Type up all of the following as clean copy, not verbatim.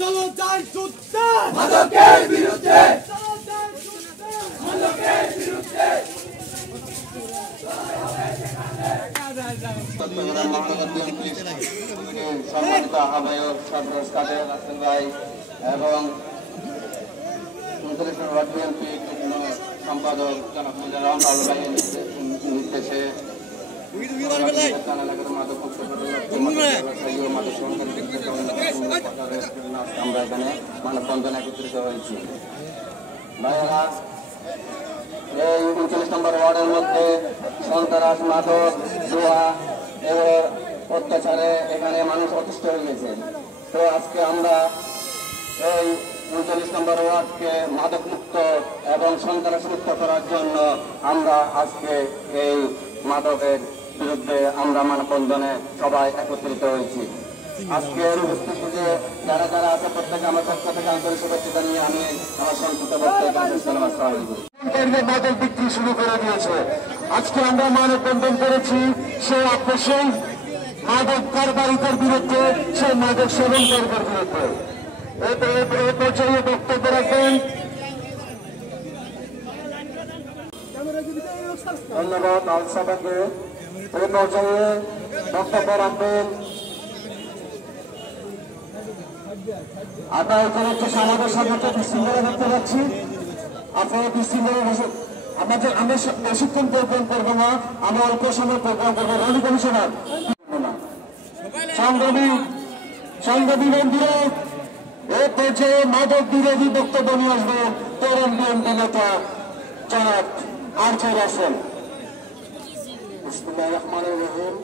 চলো যান যুদ্ধে মাদকের বিরুদ্ধে, সম্মানিত আহ্বায়ক সরফরাজ কাদের হাসান ভাই এবং বিএনপি সম্পাদক জনাব রহমান ভাইয়ের নির্দেশে আমরা এখানে মানববন্ধন একত্রিত হয়েছি। ভাইয়েরা, এই 39 নম্বর ওয়ার্ডের মধ্যে সন্ত্রাস, মাদক, জুয়া এর অত্যাচারে এখানে মানুষ অতিষ্ঠ হয়ে গেছে। তো আজকে আমরা এই 39 নম্বর ওয়ার্ডকে মাদক মুক্ত এবং সন্ত্রাস মুক্ত করার জন্য আমরা আজকে এই মাদকের বিরুদ্ধে আমরা মানববন্ধনে সবাই একত্রিত হয়েছি। আজকের উপস্থিতিতে যারা যারা আছে প্রত্যেকে আমার পক্ষ থেকে আন্তরিক শুভেচ্ছা নিয়ে আমি আমার সংক্ষিপ্ত বক্তব্য মাদক বিক্রি শুরু করে দিয়েছে। আজকে আমরা মানববন্ধন করেছি সেই সেই মাদক কারবারিদের বিরুদ্ধে, সেই মাদক সেবনকারীদের বিরুদ্ধে। এই পর্যায়ে বক্তব্য রাখবেন ধন্যবাদ আলসাবাকে। এই পর্যায়ে বক্তব্য রাখবেন আমরা এখানে হচ্ছে আমাদের সামনে বিশৃঙ্খলা দেখতে পাচ্ছি। আপনারা বিশৃঙ্খলা আমাদের আমরা বেশিক্ষণ প্রোগ্রাম করবো না, আমরা অল্প সময় প্রোগ্রাম করবো। রনি কমিশনার সংগ্রামী বন্ধুরা, এই পর্যায়ে মাদক বিরোধী বক্তব্য নিয়ে আসবে তরুণ বিএনপি নেতা জনাব আরজাই রাসেল। বিসমিল্লাহির রহমানির রহিম।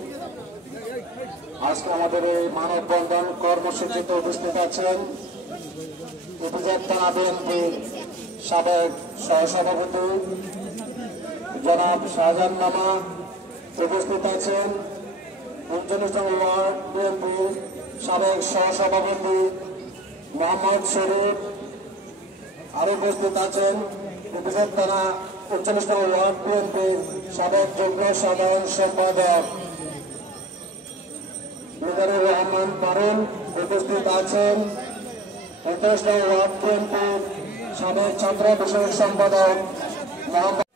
আজকে আমাদের এই মানববন্ধন কর্মসূচিতে উপস্থিত আছেন উপজেলা থানা বিএনপির সাবেক সহসভাপতি জনাব শাহজাহান নামা, উপস্থিত আছেন 39 নং ওয়ার্ড বিএনপির সাবেক সহসভাপতি মোহাম্মদ শরীফ, আরো উপস্থিত আছেন উপজেলা থানা 39 নং ওয়ার্ড বিএনপির সাবেক যুগ্ম সাধারণ সম্পাদক মিজানুর রহমান পারুল, উপস্থিত আছেন 39 নং ওয়ার্ড বিএনপির সাবেক ছাত্র বিষয়ক সম্পাদক মোহাম্মদ